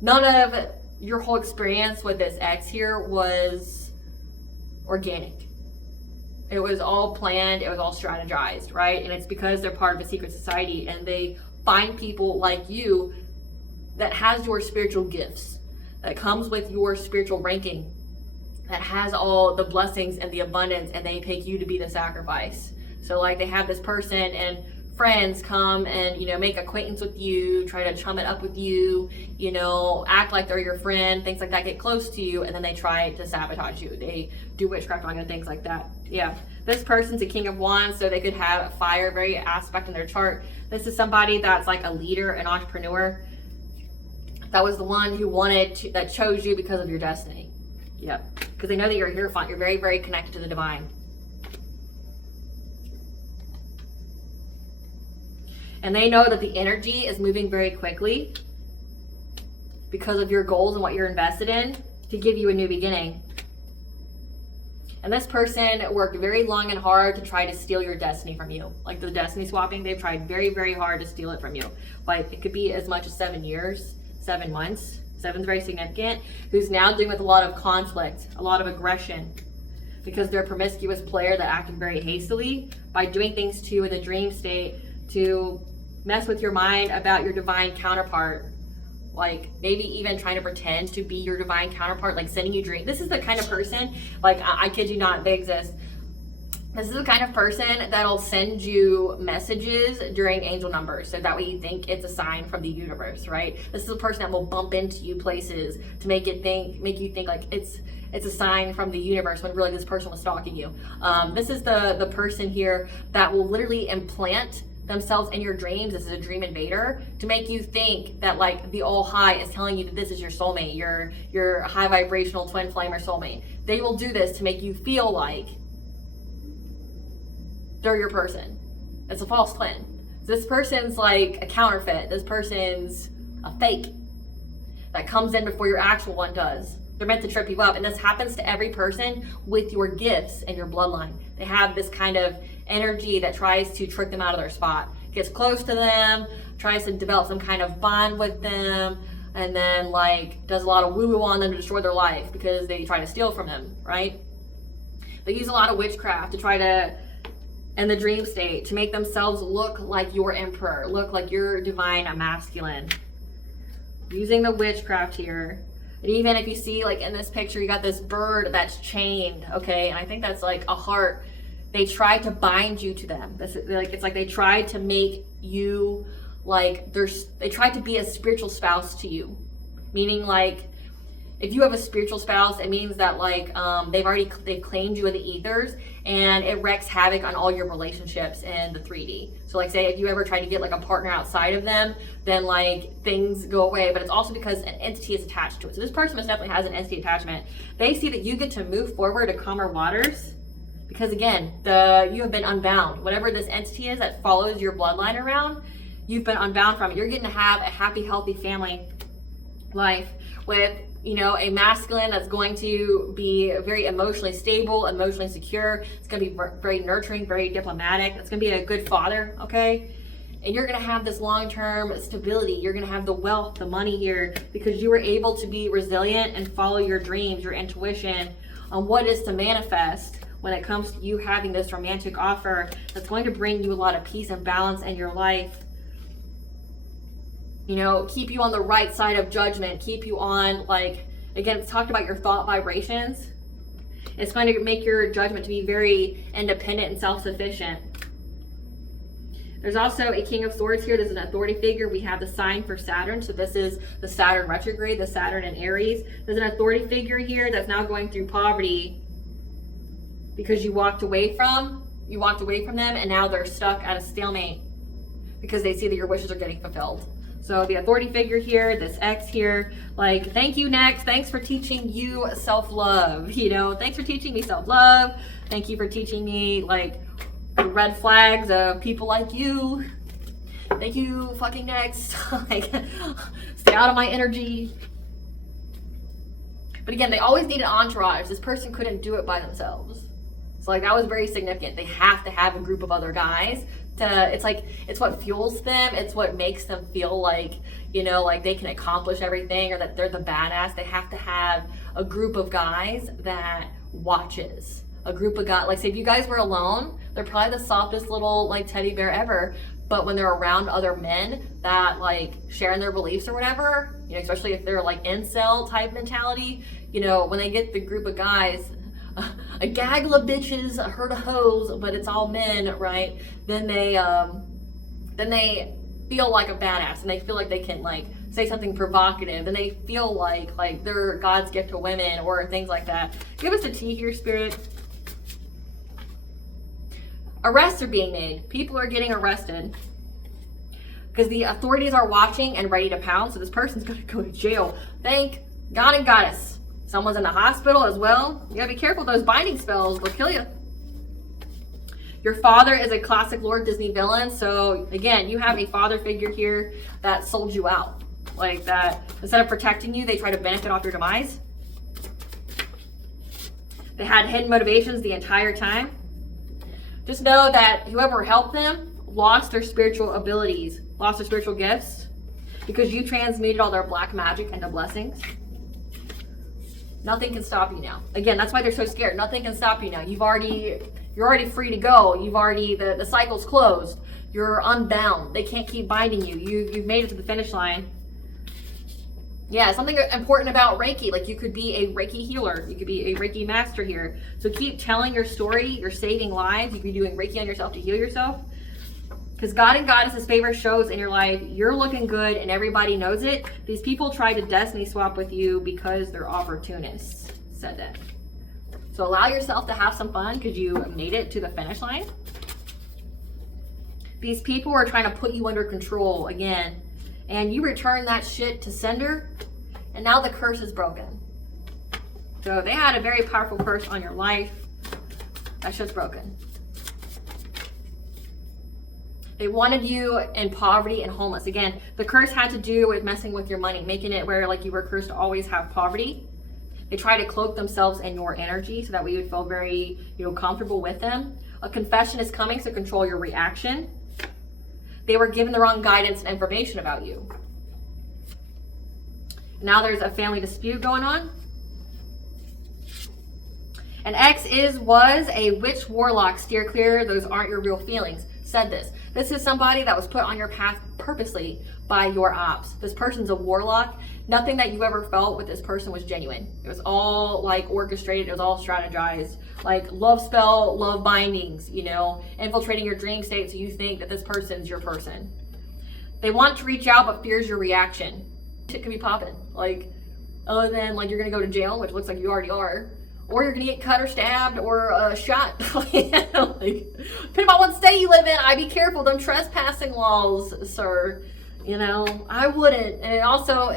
none of your whole experience with this ex here was organic. It was all planned. It was all strategized, right? And it's because they're part of a secret society and they find people like you that has your spiritual gifts, that comes with your spiritual ranking, that has all the blessings and the abundance, and they pick you to be the sacrifice. So like they have this person and friends come and, you know, make acquaintance with you, try to chum it up with you, you know, act like they're your friend, things like that, get close to you, and then they try to sabotage you. They do witchcraft on you and things like that. Yeah, this person's a King of Wands, so they could have fire, very aspect in their chart. This is somebody that's like a leader, an entrepreneur. That was the one who that chose you because of your destiny. Yep, because they know that you're here, you're very, very connected to the divine. And they know that the energy is moving very quickly because of your goals and what you're invested in to give you a new beginning. And this person worked very long and hard to try to steal your destiny from you. Like the destiny swapping, they've tried very, very hard to steal it from you. Like it could be as much as 7 years, 7 months. 7's very significant. Who's now dealing with a lot of conflict, a lot of aggression, because they're a promiscuous player that acted very hastily by doing things to you in the dream state to mess with your mind about your divine counterpart, like maybe even trying to pretend to be your divine counterpart, like sending you dreams. This is the kind of person, like I kid you not, they exist. This is the kind of person that'll send you messages during angel numbers, so that way you think it's a sign from the universe, right? This is a person that will bump into you places to make you think like it's a sign from the universe, when really this person was stalking you. This is the person here that will literally implant themselves in your dreams. This is a dream invader to make you think that like the all high is telling you that this is your soulmate, your high vibrational twin flame or soulmate. They will do this to make you feel like they're your person. It's a false twin. This person's like a counterfeit. This person's a fake that comes in before your actual one does. They're meant to trip you up, and this happens to every person with your gifts and your bloodline. They have this kind of energy that tries to trick them out of their spot, gets close to them, tries to develop some kind of bond with them, and then like does a lot of woo-woo on them to destroy their life because they try to steal from them, right? They use a lot of witchcraft to try to, in the dream state, to make themselves look like your emperor, look like your divine masculine. Using the witchcraft here. And even if you see, like in this picture, you got this bird that's chained, okay? And I think that's like a heart. They try to bind you to them. This is like, it's like they try to make you like, they try to be a spiritual spouse to you. Meaning like, if you have a spiritual spouse, it means that like they've claimed you in the ethers, and it wreaks havoc on all your relationships in the 3D. So like say if you ever try to get like a partner outside of them, then like things go away. But it's also because an entity is attached to it. So this person most definitely has an entity attachment. They see that you get to move forward to calmer waters because again, you have been unbound. Whatever this entity is that follows your bloodline around, you've been unbound from it. You're getting to have a happy, healthy family life with, you know, a masculine that's going to be very emotionally stable, emotionally secure. It's going to be very nurturing, very diplomatic. It's going to be a good father, okay? And you're going to have this long-term stability. You're going to have the wealth, the money here, because you were able to be resilient and follow your dreams, your intuition on what is to manifest when it comes to you having this romantic offer that's going to bring you a lot of peace and balance in your life. You know, keep you on the right side of judgment, keep you on, like, again, it's talked about your thought vibrations. It's going to make your judgment to be very independent and self-sufficient. There's also a King of Swords here. There's an authority figure. We have the sign for Saturn. So this is the Saturn retrograde, the Saturn in Aries. There's an authority figure here that's now going through poverty because you walked away from them, and now they're stuck at a stalemate because they see that your wishes are getting fulfilled. So the authority figure here, this X here, like, thank you, next. Thanks for teaching you self-love. You know, thanks for teaching me self-love. Thank you for teaching me, like, the red flags of people like you. Thank you, fucking next. Like, stay out of my energy. But again, they always need an entourage. This person couldn't do it by themselves. So like, that was very significant. They have to have a group of other guys. It's what fuels them. It's what makes them feel like, you know, like they can accomplish everything or that they're the badass. They have to have a group of guys that watches. A group of guys, like say if you guys were alone, they're probably the softest little like teddy bear ever. But when they're around other men that like sharing their beliefs or whatever, you know, especially if they're like incel type mentality, you know, when they get the group of guys, a gaggle of bitches, a herd of hoes, but it's all men, right? Then they feel like a badass, and they feel like they can like say something provocative, and they feel like they're God's gift to women or things like that. Give us a T here, Spirit. Arrests are being made. People are getting arrested because the authorities are watching and ready to pounce. So this person's going to go to jail. Thank God and Goddess. Someone's in the hospital as well. You gotta be careful. Those binding spells will kill you. Your father is a classic Lord Disney villain. So again, you have a father figure here that sold you out. Like that, instead of protecting you, they try to benefit off your demise. They had hidden motivations the entire time. Just know that whoever helped them lost their spiritual abilities, lost their spiritual gifts, because you transmuted all their black magic into blessings. Nothing can stop you now. Again, that's why they're so scared. Nothing can stop you now. You're already free to go. The cycle's closed. You're unbound. They can't keep binding you. You've made it to the finish line. Yeah, something important about Reiki. Like, you could be a Reiki healer. You could be a Reiki master here. So keep telling your story. You're saving lives. You could be doing Reiki on yourself to heal yourself. Because God and Goddess's favor shows in your life. You're looking good and everybody knows it. These people tried to destiny swap with you because they're opportunists. Said that. So allow yourself to have some fun because you made it to the finish line. These people are trying to put you under control again. And you return that shit to sender, and now the curse is broken. So they had a very powerful curse on your life. That shit's broken. They wanted you in poverty and homeless. Again, the curse had to do with messing with your money, making it where like you were cursed to always have poverty. They try to cloak themselves in your energy so that we would feel very, comfortable with them. A confession is coming, so control your reaction. They were given the wrong guidance and information about you. Now there's a family dispute going on. An ex was a witch, warlock. Steer clear. Those aren't your real feelings. Said this. This is somebody that was put on your path purposely by your ops. This person's a warlock. Nothing that you ever felt with this person was genuine. It was all like orchestrated. It was all strategized. Like love spell, love bindings, infiltrating your dream state so you think that this person's your person. They want to reach out but fears your reaction. Shit can be popping. Like, other than like you're gonna go to jail, which looks like you already are, or you're gonna get cut or stabbed or shot. Like, depending on what state you live in, I'd be careful. Them trespassing laws, sir. I wouldn't. And also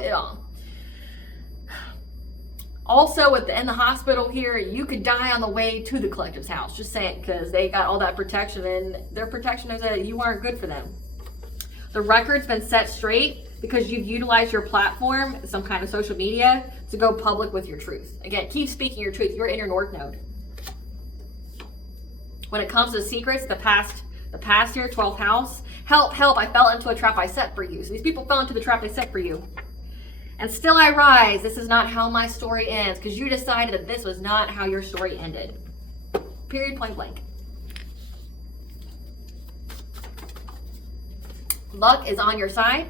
in the hospital here, you could die on the way to the collective's house. Just saying, because they got all that protection, and their protection is that you aren't good for them. The record's been set straight because you've utilized your platform, some kind of social media, to go public with your truth. Again, keep speaking your truth. You're in your North Node. When it comes to secrets, the past here, 12th house, help, I fell into a trap I set for you. So these people fell into the trap they set for you. And still I rise. This is not how my story ends, because you decided that this was not how your story ended. Period, point blank. Luck is on your side.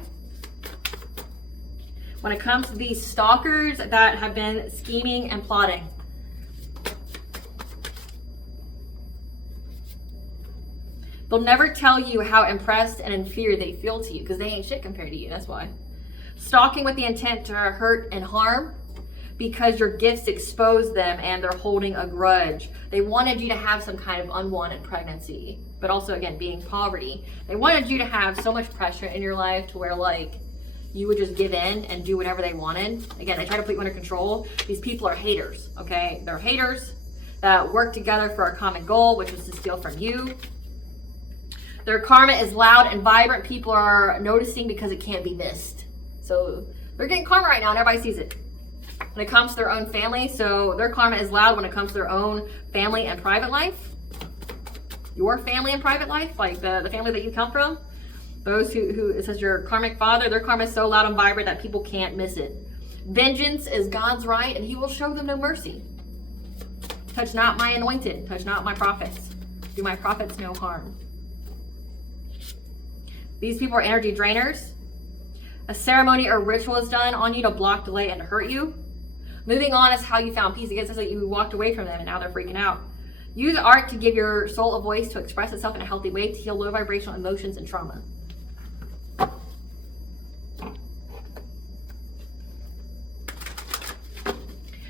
When it comes to these stalkers that have been scheming and plotting. They'll never tell you how impressed and inferior they feel to you, because they ain't shit compared to you. That's why. Stalking with the intent to hurt and harm because your gifts expose them and they're holding a grudge. They wanted you to have some kind of unwanted pregnancy, but also, again, being poverty. They wanted you to have so much pressure in your life to where, like, you would just give in and do whatever they wanted. Again, they try to put you under control. These people are haters, okay? They're haters that work together for a common goal, which is to steal from you. Their karma is loud and vibrant. People are noticing because it can't be missed. So they're getting karma right now and everybody sees it. When it comes to their own family, so their karma is loud when it comes to their own family and private life. Your family and private life, like the family that you come from. Those who it says your karmic father, their karma is so loud and vibrant that people can't miss it. Vengeance is God's right and he will show them no mercy. Touch not my anointed, touch not my prophets. Do my prophets no harm. These people are energy drainers. A ceremony or ritual is done on you to block, delay, and to hurt you. Moving on is how you found peace. Again, it says that you walked away from them and now they're freaking out. Use art to give your soul a voice to express itself in a healthy way to heal low vibrational emotions and trauma.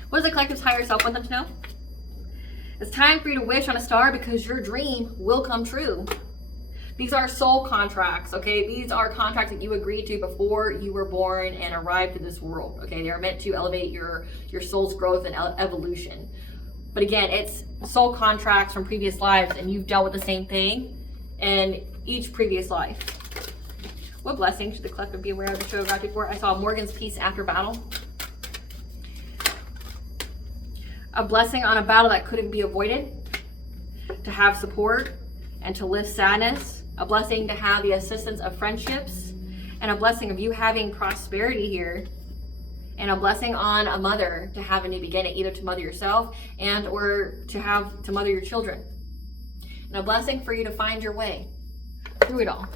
What does the collective's higher self want them to know? It's time for you to wish on a star because your dream will come true. These are soul contracts, okay? These are contracts that you agreed to before you were born and arrived to this world, okay? They are meant to elevate your soul's growth and evolution. But again, it's soul contracts from previous lives and you've dealt with the same thing in each previous life. What blessing should the collective be aware of the show of God before? I saw Morgan's peace after battle. A blessing on a battle that couldn't be avoided. To have support and to lift sadness. A blessing to have the assistance of friendships, and a blessing of you having prosperity here, and a blessing on a mother to have a new beginning, either to mother yourself and or to mother your children, and a blessing for you to find your way through it all.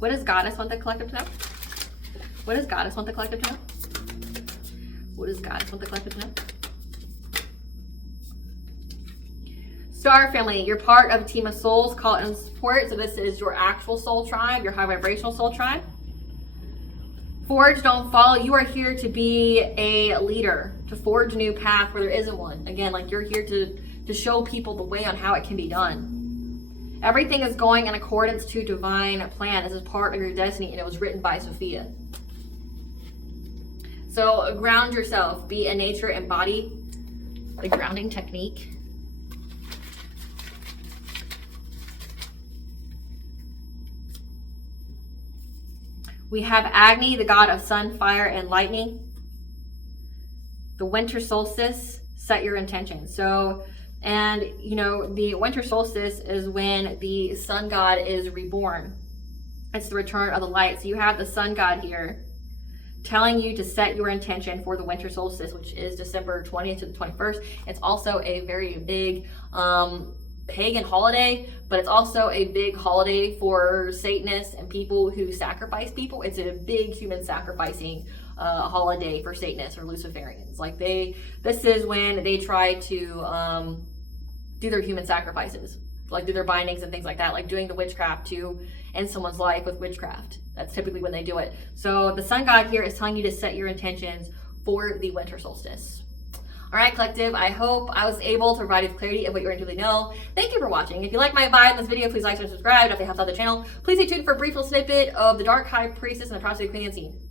What does Goddess want the collective to know? What does Goddess want the collective to know? What does Goddess want the collective to know? Star family, you're part of a team of souls called in support. So this is your actual soul tribe, your high vibrational soul tribe. Forge, don't follow. You are here to be a leader, to forge a new path where there isn't one. Again, like you're here to show people the way on how it can be done. Everything is going in accordance to divine plan. This is part of your destiny, and it was written by Sophia. So ground yourself, be in nature and body. The grounding technique. We have Agni, the god of sun, fire, and lightning. The winter solstice, set your intention. So, and you know, the winter solstice is when the sun god is reborn. It's the return of the light. So you have the sun god here telling you to set your intention for the winter solstice, which is December 20th to the 21st. It's also a very big pagan holiday, but it's also a big holiday for Satanists and people who sacrifice people. It's a big human sacrificing holiday for Satanists or Luciferians. Like this is when they try to do their human sacrifices, like do their bindings and things like that, like doing the witchcraft to end someone's life with witchcraft. That's typically when they do it. So the sun god here is telling you to set your intentions for the winter solstice. All right, collective, I hope I was able to provide you with clarity of what you already know. Thank you for watching. If you like my vibe in this video, please like and subscribe. If you have to the channel, please stay tuned for a brief little snippet of the Dark High Priestess and the Prostitute Queen Unseen.